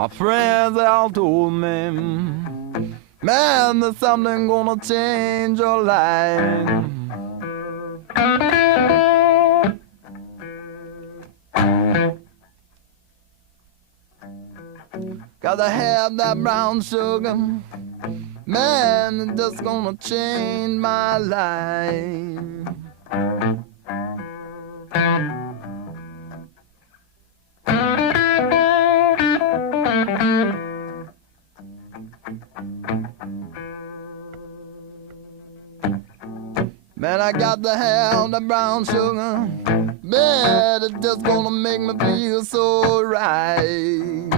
My friends, they all told me, man, there's something gonna change your life. Gotta have that brown sugar, man, it's just gonna change my life. Man, I got to have the brown sugar, man, it's just gonna make me feel so right.